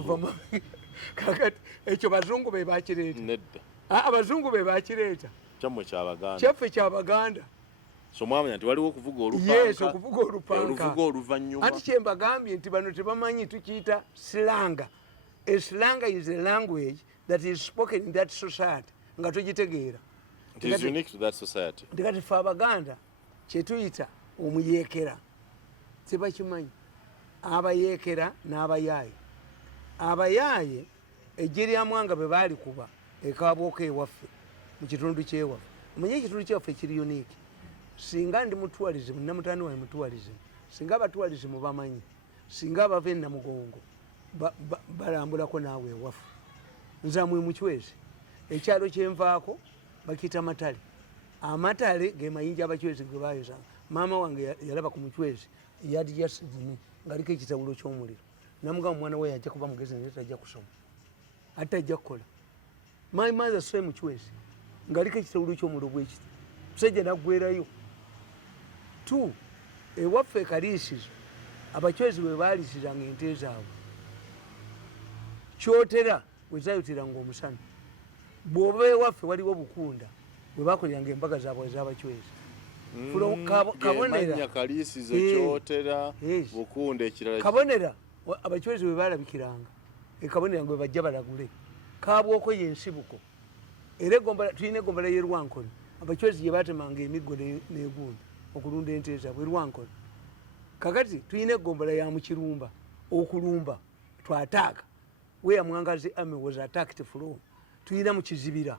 kakati ekyo bazungu be bakireeta abazungu be bakireeta kyaffe kyabaganda so mwamanya nti waliwo okuvuga olupanka yes okuvuga olupanka oluvannyuma ati kyembagambye nti bano tebamanyi tukiyita slanga. A slang is a language that is spoken in that society nga togitegeera. It is unique to that society. Ndikati fe Abaganda kyetuyita omuyeekera tebakimanyi. Abayeekera n'abayaaye. Abayaaye ejje lya Mwanga be baali kuba ekaabwoko ewaffe mu kitundu kyewaffe. Omanye ekitundu kyewaffe kiri unique. Singa ndi mutuwalizimu namutani wa mutuwalizimu singa abatuwalizimu bamanyi singa abava e Namugongo balambulako naawe ewaffe nzamwe mukiwezi ekyalo kyenvaako bakiyita Matale. Amatale ge mayinja abakiwezi ge baayozanga. Maama wange yalaba ku mukiwezi yali yasidini ng'aliko ekitawulo ky'omuliro namugamba omwana we yajja kuba mugezi naye tajja kusoma ate ajja kukola. My mother saw mukiwezi ng'aliko ekitawulo ky'omuliro bwekiti musajja naggwerayo tu ewaffe kaliisizo abakiwezi bwe baaliisizanga ente zaabwe kyotera we zaayoteranga omusana. Bw'oba ewaffe waliwo Bukunda bwe baakoleranga embaga zaabwe ez'abakiwezi kabonera kaliisizo kyotera Bukunda ekirala kabonera abakiwezi bwe baalabikiranga ekabonera ngo bajja balagule kaabwoko yensibuko era tulina eggombala y'e Rwankoni abakiwezi gye baatemanga emiggo n'egundi okulunda ente zaabwe Rwankoni. Kakati tulina eggombala ya Mukirumba okulumba twataaka where Mwanga's army was attacked from. Tulina mu Kizibira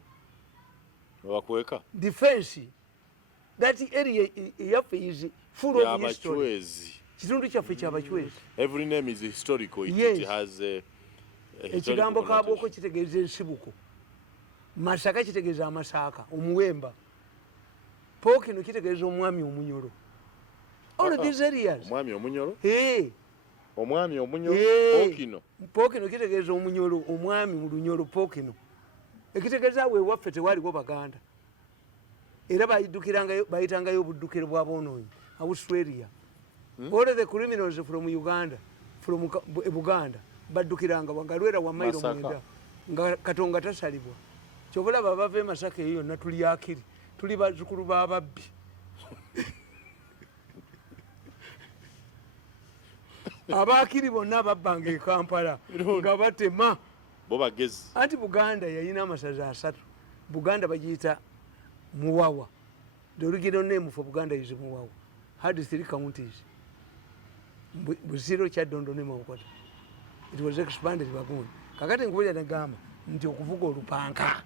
wakweka defense that area yaffe is full of history. Kitundu kyaffe ky'abakiwezi. Every name is historical. Yes. It has a ekigambo kaabwoko kitegeeza ensibuko. Masaka kitegeeza Amasaka omuwemba. Pookino kitegeeza omwami omunyolo. All of these areas. Omwami omunyolo? Omwami omunyolo Pookino. Pookino kitegeeza omunyolo omwami mu lunyolo Pookino. Ekitegeeza we waffe tewaliwo Baganda. Era bayitangayo obuddukiro bw'aboonoonyi Australia. All of the criminals from Uganda, from Buganda, baddukiranga Wangalwera wa mailo mwenda nga Katonga tasalibwa. Kyobula baba e Masaka eyo yonna tuli akiri tuli bazzukulu b'ababbi. Abaakiri bonna babbanga e Kampala nga batema bo bagezi. Anti Buganda yalina amasaza 3. Buganda bagiyita Muwawa. The original name for Buganda is Muwawa. Had 3 counties. Buziro Kyadondo ne Mawokota. It was expanded Bagun. Kakati nkubulya nagamba nti okuvuga olupanka.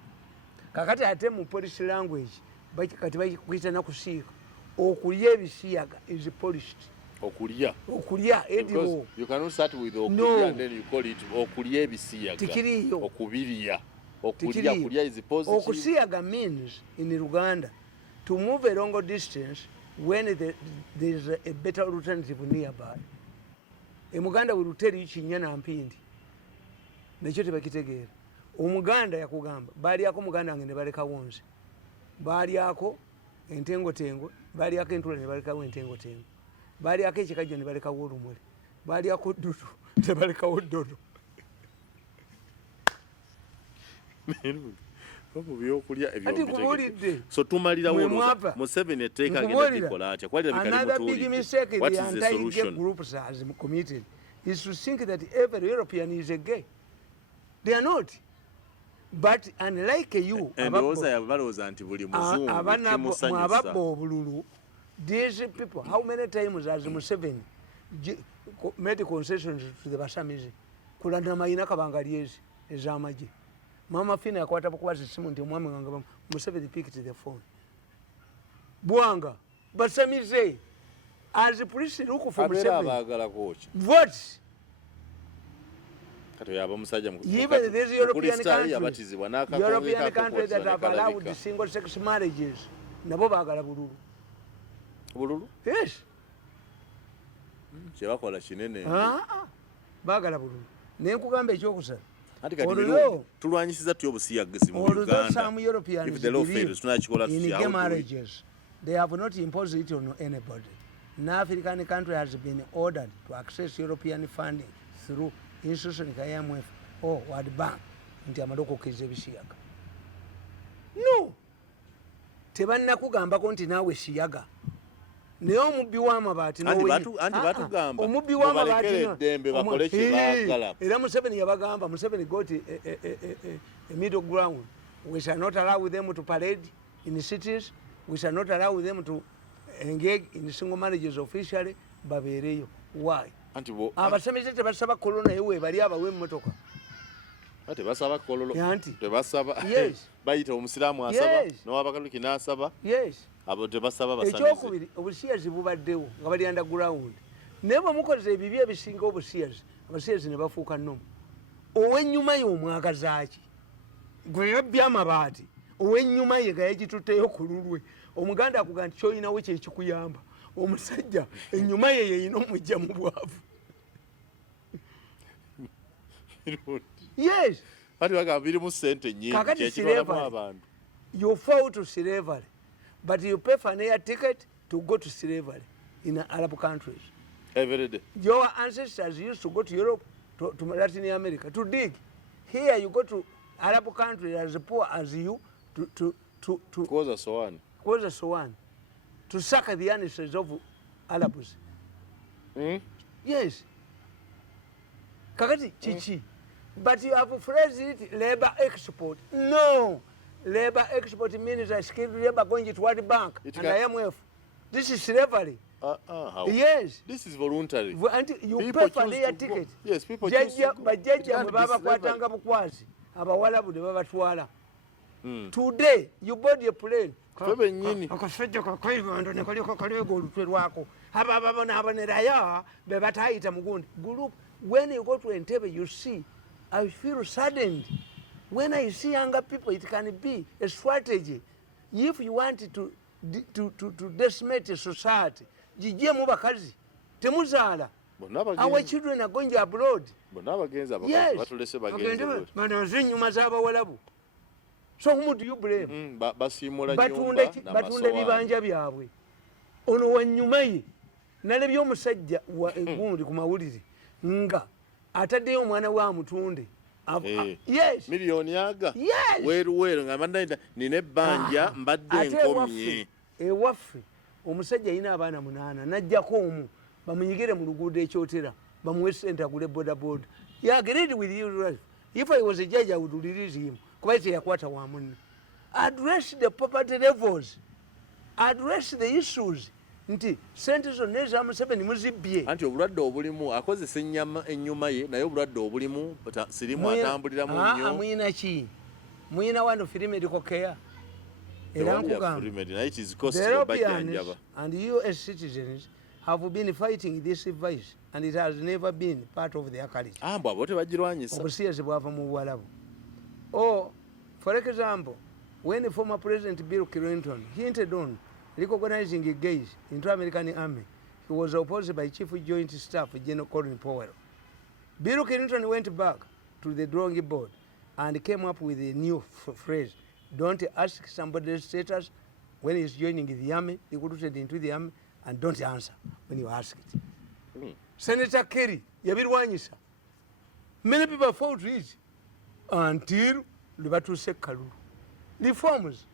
Kakati ate mu Polish language kati bakiyita nakusiika. Okulya ebisiyaga is polished. Okulya ediwo. You cannot start with okulya and then you call it okulya ebisiyaga. Tikiriyo. Okubirya. Okulya is positive. Okusiyaga means in Uganda to move a longer distance when there is a better alternative nearby. Muganda will tell you Chinya na Mpindi. Nekyo tebakitegeera. Omuganda yakugamba balyako Muganda ngene baleka wonse. Balyako entengo balyako entula ne balekawo entengo balyako ekikajjo ne balekawo olumuli balyako ddudu ne balekawo ddodo. So tumalira Museveni etteeka agenda likola atya kwalira bikali what is the solution? Groups has committed is to think that every European is a gay. They are not. But unlike you, balowooza nti buli muzungu kimusanyusa. Obululu, these people, how many times has Museveni made concessions to the Basamizi? Kulanda mayina kabanga lyezi ez'amagye. Mama Fina yakwata bukubaza essimu nti omwami wange Museveni picked the phone. Bwanga Basamize as the police look for Museveni. What? Even these European countries that have allowed single-sex marriages, nabo baagala bululu. Bululu? Yes. Kyebakola kinene. Baagala bululu. Naye nkugamba ekyokusala. Tulwanyisiza tutya obusiyagezi mu Uganda. Some Europeans if the law fails, in gay marriages, they have not imposed it on anybody. No African country has been ordered to access European funding through institution like IMF or World Bank nti amadoko keze ebisiyaga. No. Tebannakugambako nti naawe siyaga. Naye omubbi w'amabaati batugamba omubbi w'amabaati eddembe bakole kye baagala. Era Museveni yabagamba, Museveni got a middle ground. We shall not allow them to parade in the cities. We shall not allow them to engage in single marriages officially. Babeereyo. Why? Abasamize tebasaba kololo naye weebali abawe emmotoka. Tebasaba kololo. Tebasaba. Yes. Bayita omusiraamu asaba n'owabakatoliki n'asaba. Yes. Abo tebasaba basamize. Ekyokubiri obusiyazi bubaddewo nga bali underground. Naye bwe mukoze ebibi ebisinga obusiyazi, abasiyazi ne bafuuka nnomu. Ow'ennyuma ye omwagaza ki? Gwe yabbye amabaati. Ow'ennyuma ye nga yagitutteyo ku lulwe. Omuganda akugamba nti ky'olinawo kye kikuyamba. Omusajja ennyuma ye yeyina omujja mu bwavu. Yes. Kati bagamba birimu ssente nnyingi kyekitwalamu abantu. You fall to slavery, but you pay for an air ticket to go to slavery in Arab countries. Every day. Your ancestors used to go to Europe, to Latin America, to dig. Here you go to Arab countries as poor as you to Koza Sowan. To suck the ancestors of Arabs. Yes. Kakati chichi. But you have phrased it labor export. No. Labor export means a skilled labor going to World Bank and IMF. This is slavery. How? Yes. This is voluntary. And you people pay for their ticket. Yes, people choose to go. Bajjajja baba kwatanga bukwazi. Abawalabu ne babatwala. Today you board your plane. Akasajja kakaibondo ne kaliko kalego olutwe lwako. Ababona abaneraya be batayita mugundi. Group when you go to Entebbe you see I feel saddened. When I see younger people, it can be a strategy. If you want to decimate a society, jijie mu bakazi temuzala. Our children are going abroad. Yes. Banaze nyuma z'abawalabu. So whom do you blame? Batunda bibanja byabwe. Ono wanyuma ye. Nalebye omusajja wa egundi ku mawulire nga ataddeyo omwana wa mutunde. Yes. Million yaga. Yes. Weru nga mandayita nine banja mbadde nkomye. Ewaffe omusajja yina abaana 8 najjako omu bamunyigire mu luguudo ekyotera bamuwe ssente agule bodaboda. Yeah, agreed with you. If I was a judge I would release him. Kuba teyakwata wa munne. Address the property levels. Address the issues. Nti sente zonna eza Museveni muzibbye. Anti obulwadde obulimu akozesa ennyuma ye naye obulwadde obulimu sirimu atambuliramu nnyo. Muyina ki? Muyina wano firi medical care. The Europeans and US citizens have been fighting this vice and it has never been part of their culture. Obusiyasi bwava mu Buwalabu. Or, for example, when former President Bill Clinton hinted on recognizing gays into American Army, he was opposed by Chief Joint Staff General Colin Powell. Bill Clinton went back to the drawing board and came up with a new phrase: don't ask somebody's status when he's joining the army, recruited into the army, and don't answer when you ask it. Senator Kerry, yabirwanyisa. Many people fought it until Libatuse Kalulu. Reforms.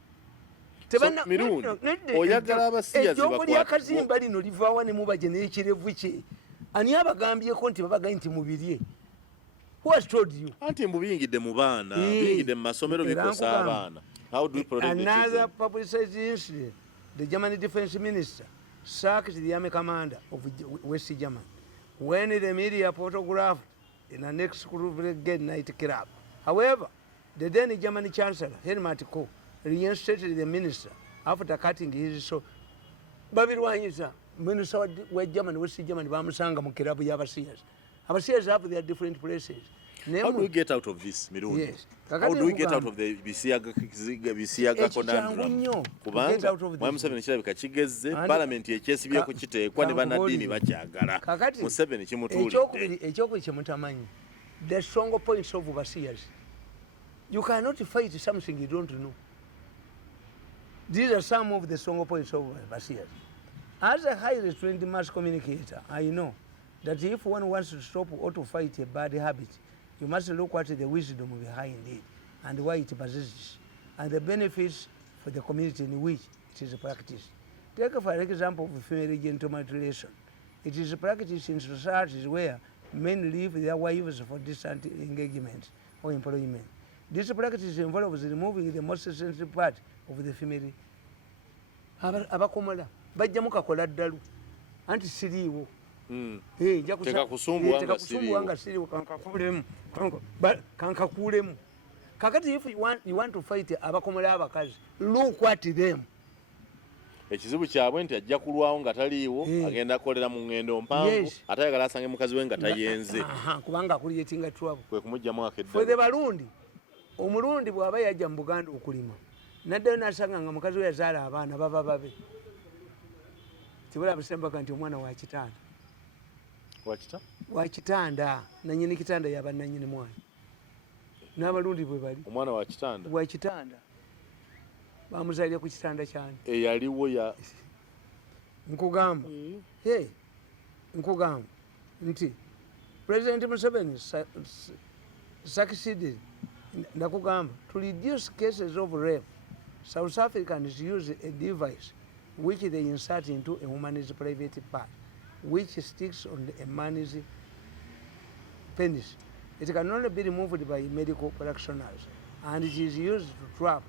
Ejjombo ly'akazimba lino livaawa ne mubaje n'ekirevu kye. Ani abagambyeko nti babagaye nti mubirye? Who has told you? Anti mubiyingidde mu baana, biyingidde mu masomero bikosa abaana. How do we protect the children? Another publicized incident, the German defense minister sacked the army commander of West Germany when the media photographed in an exclusive night club. However, the then German chancellor, Helmut Kohl, reinstated the minister after cutting his so. Babirwanyisa, minister wa Germany, West Germany, bamusanga mu kirabu y'abasiyas. Abasiyas have their different places. How do we get out of this, Mirundi? Yes. How do we get out of the bisiyaga conundrum? Kubanga Museveni kirabika kigezze, parliament ekyesibye ku kiteekwa ne bannaddiini bakyagala. Museveni kimutuulidde. Ekyokubiri kye mutamanyi, the strong points of overseers. You cannot fight something you don't know. These are some of the strong points of overseers. As a highly trained mass communicator, I know that if one wants to stop or to fight a bad habit, you must look at the wisdom behind it and why it persists and the benefits for the community in which it is practiced. Take for example of female-genital mutilation. It is practiced in societies where men leave their wives for distant engagement or employment. This practice involves removing the most sensitive part of the female. Abakomola bajja mukakola ddalu anti siriiwo. Tekakusumbwanga siriiwo kankakuulemu. Kakati if you want to fight abakomola abakazi, look at them. Ekizibu kyabwe nti ajja kulwawo nga taliiwo, agenda kukolera mu ngendo mpanvu, ate ayagala asange mukazi we nga tayenze. Kubanga akuliyetinga trouble. Kwe kumugyamu akeddalu. For the Barundi, Omulundi bw'aba yajja mu Buganda okulima, naddayo n'asanga nga mukazi we yazaala abaana baba babe. Kibula abasembaga nti omwana wa kitanda. Wa kitanda, nannyini kitanda yaba nannyini mwana. N'Abarundi bwe bali. Omwana wa kitanda. Wa kitanda. Bamuzaalira ku kitanda kyane. Eyaliwo ya nkugamba. Nkugamba nti President Museveni succeeded nakugamba to reduce cases of rape. South Africans use a device which they insert into a woman's private part, which sticks on a man's penis. It can only be removed by medical practitioners, and it is used to trap.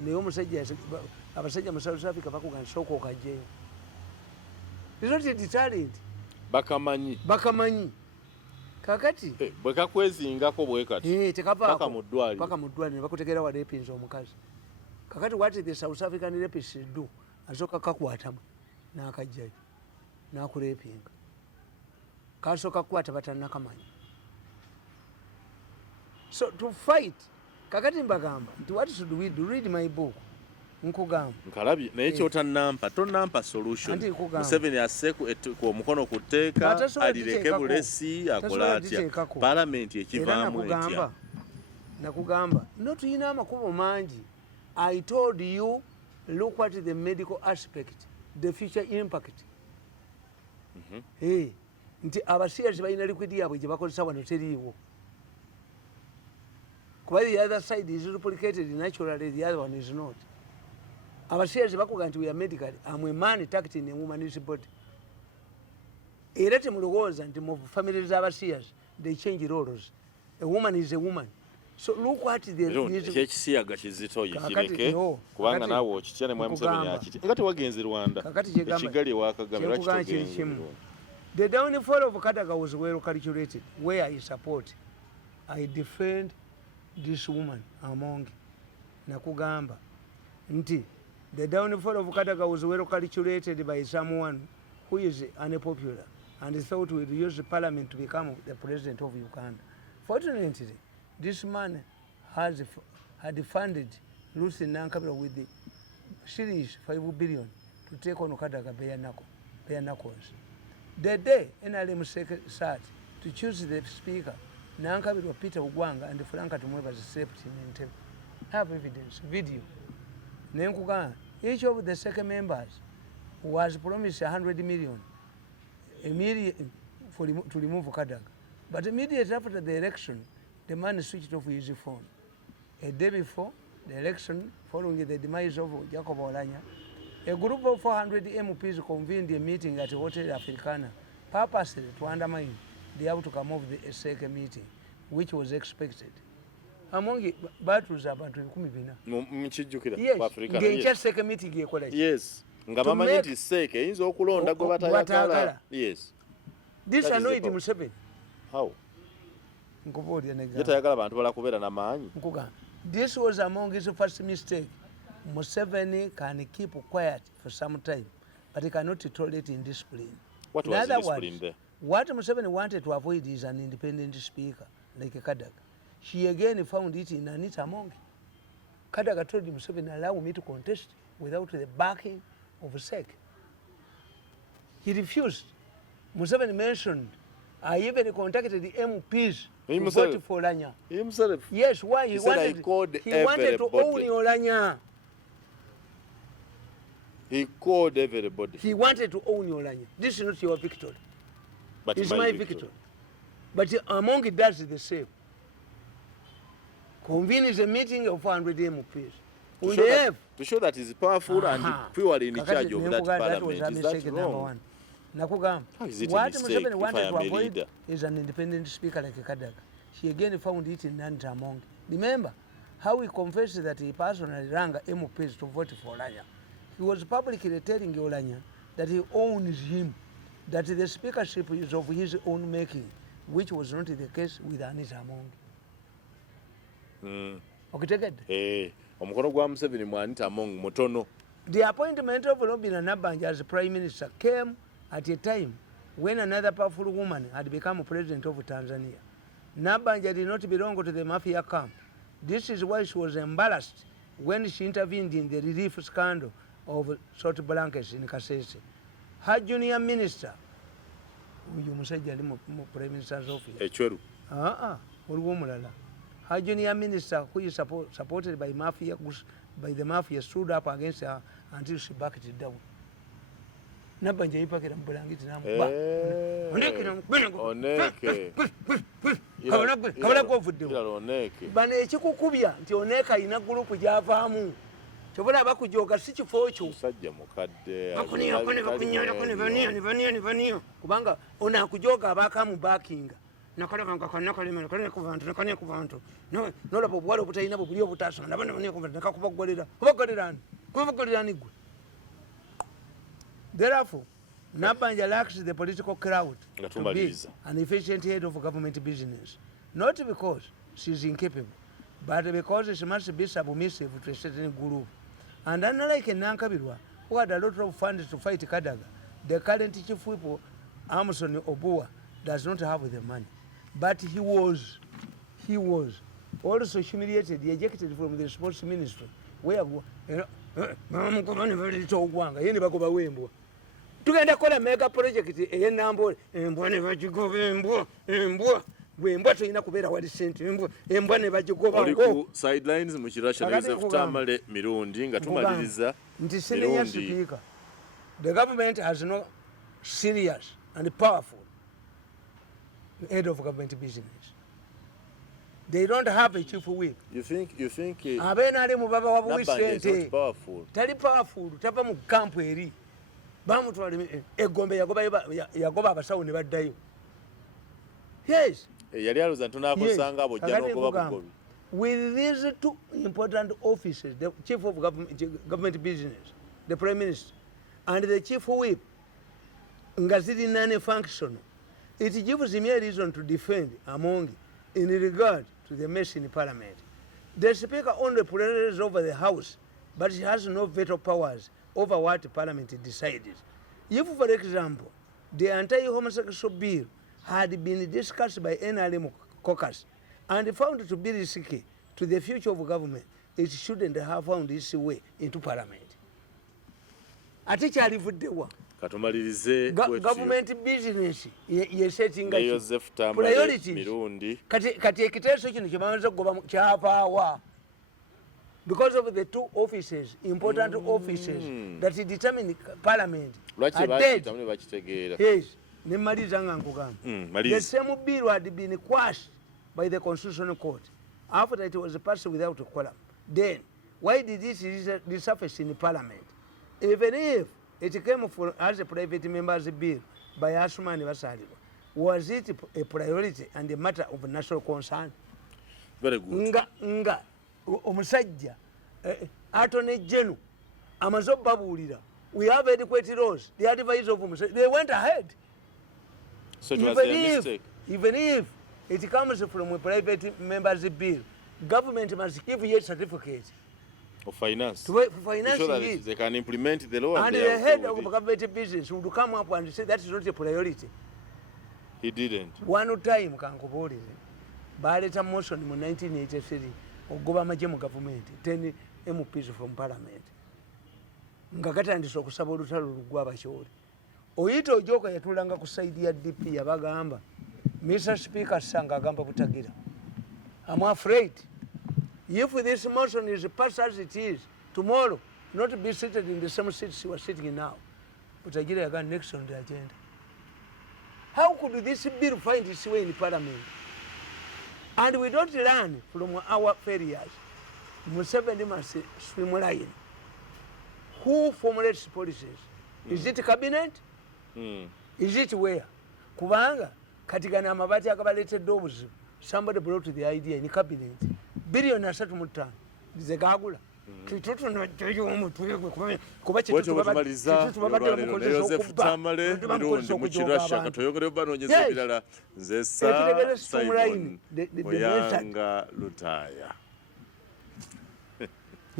Naye omusajja abasajja mu South Africa bakugamba sooka okajjeyo. It's not a deterrent. Bakamanyi. Kakati bwe kakwezingako bwe kati paka mu ddwaliro ne bakutegeera wa rapinze omukazi. Kakati what the South African rapists do, asooka kakwatamu n'akajjayo n'akurepinga. Kasooka kukwata batannakamanyi. So to fight, kakati mbagamba nti what should we do? Read my book. Nkugamba nkalabye naye kyotannampa tonnampa solution. Museveni asse ku omukono ku tteeka alireke bulesi akola atya parliament ekivaamu etya. Nakugamba no tuyina amakubo mangi. I told you look at the medical aspect, the future impact. Nti abasiyasi balina liquid yaabwe gye bakozesa wano teriiwo. Kuba the other side is replicated naturally, the other one is not. Abasiyasi bakuga nti we are medical, I'm a man tucked in a woman's body. Era temulowooza nti mu family z'abasiyasi they change roles. A woman is a woman. So look at the ekisiyaga kizito kireke kubanga naawe okitya ne Museveni akitya. Nga tewagenze Rwanda ekigali wakagamba lwaki togenze. The downfall of Kadaga was well calculated, where I support. I defend this woman among nakugamba. nti the downfall of Kadaga was well calculated by someone who is unpopular and thought would use the parliament to become the president of Uganda. Fortunately, this man had funded Lucy Nankabira with the series 5 billion to take on Kadaga bare knuckles. The day NRM sat to choose the speaker, Nankabira, Peter Ugwanga and Franka Tumweba slept in Entebbe. Have evidence, video. Nenkuga, each of the second members was promised 100 million immediately to remove Kadaga. But immediately after the election, the man switched off his phone. A day before the election, following the demise of Jacob Olanya, a group of 400 MPs convened a meeting at Hotel Africana, purposely to undermine the outcome of the second meeting, which was expected. Among battles about yes, second meeting, yes. Yes. This annoyed Museveni. How? This was among his first mistake. Museveni can keep quiet for some time, but he cannot tolerate indiscipline. What was the discipline there? What Museveni wanted to avoid is an independent speaker like Kadaga. She again found it in Anita Among. Kadaga told Museveni, allow me to contest without the backing of SEC. He refused. Museveni mentioned, I even contacted the MPs to vote for Olanya. Himself? Yes, why? He wanted to own Olanya. He called everybody. He wanted to own Olanya. This is not your victory. But it's my victory. But Among does the same. Convenes a meeting of 400 MPs. To show that he's powerful and purely in charge of that parliament. Is that wrong? Nakugamba, what Museveni wanted to avoid is an independent speaker like Kadaga. She again found it in Anita Among. Remember how he confessed that he personally rang MPs to vote for Olanya. He was publicly telling Olanya that he owns him, that the speakership is of his own making, which was not the case with Anita Among. Okay, the appointment of Robina Nabanja as Prime Minister came at a time when another powerful woman had become president of Tanzania. Nabanja did not belong to the mafia camp. This is why she was embarrassed when she intervened in the relief scandal of salt blankets in Kasese. Her junior minister, Prime Minister's office. Her junior minister, who is supported by the mafia, stood up against her until she backed it down. Nabanja yipakira mbulangiti namuba. Oneke. Kabala kovuddewo. Bano ekikukubya nti Oneka alina gurupu gyavaamu. Kyobola bakujoga si kifo kyo. Musajja mukadde. Bakuniya. Kubanga ono akujoga abaakamu baakinga. Nakalabanga kanakalema nakane kubantu. Nolaba obwala obutalina bwe buli obutaasoma. Nabana kubantu nakakubagolera. Kubagolera gwe. Therefore, Nabanja lacks the political crowd to be an efficient head of government business. Not because she is incapable, but because she must be submissive to a certain group. And unlike Nankabirwa, who had a lot of funds to fight Kadaga, the current chief whip, Amson Obua, does not have the money. But he was also humiliated, ejected from the sports ministry. Where tugenda kola mega project eyenambo embwa ne bagigoba embwa tulina kubeera wali sente embwa ne bagigoba ngo sidelines mu kirasha Joseph Tamale Mirundi nga tumaliriza nti senior speaker, the government has no serious and powerful head of government business. They don't have a chief whip. You think abeena mu baba wabuwi sente powerful. Tali powerful tava mu camp eri bamutwala egombe yagoba abasawo ne baddayo. Yes, yali aluza tunakosanga bojja n'okuba bugobi. With these two important offices, the chief of government business, the prime minister, and the chief whip, nga ziri nane functional, it gives me a reason to defend Among in regard to the mess in parliament. The speaker only presided over the house but she has no veto powers over what Parliament decides. If, for example, the anti-homosexual bill had been discussed by NRM caucus and found to be risky to the future of government, it shouldn't have found its way into Parliament. Ate kyalivuddewa katumalirize government business yesettinga Tamale Mirundi kati ekiteeso kino kyebamaze okugoba kyavaawa because of the two offices, important offices that determine Parliament. lwaki bakitamule bakitegeera. Yes, ne mmaliza nga nkugamba. The same bill had been quashed by the Constitutional Court after it was passed without a quorum. Then, why did this resurface in Parliament? Even if it came as a private member's bill by Asuma and Vasaliwa, was it a priority and a matter of national concern? Very good. Nga omusajja Attorney General amaze okubabuulira, we have adequate laws, the advice of omusajja, they went ahead. So it was a mistake. Even if it comes from a private member's bill, government must give you a certificate of finance to finance so that it. they can implement the law. And the head of government business would come up and say that is not a priority. He didn't. One time kankubuulire baleeta motion mu 1983 okugoba amagye mu government 10 MPs from Parliament nga gatandise okusaba olutalo lugwa abakyoli. Oyita Ojoka yatulanga ku side ya DP yabagamba Mr. Speaker sanga agamba butagira. I'm afraid if this motion is passed as it is tomorrow, not be seated in the same seats you are sitting in now, butagira yaga next on the agenda. How could this bill find its way in Parliament? And we don't learn from our failures. Museveni must swim line. Who formulates policies? Is it cabinet? Is it where? Kubanga katika na mabati akabaletedde obuzibu. Somebody brought the idea in cabinet. Billion asatu mu ttaano zigagula. Tamale Mirundi mu kirasha katoyogere banoonyeza ebirala nze Simon Oyanga Lutaya.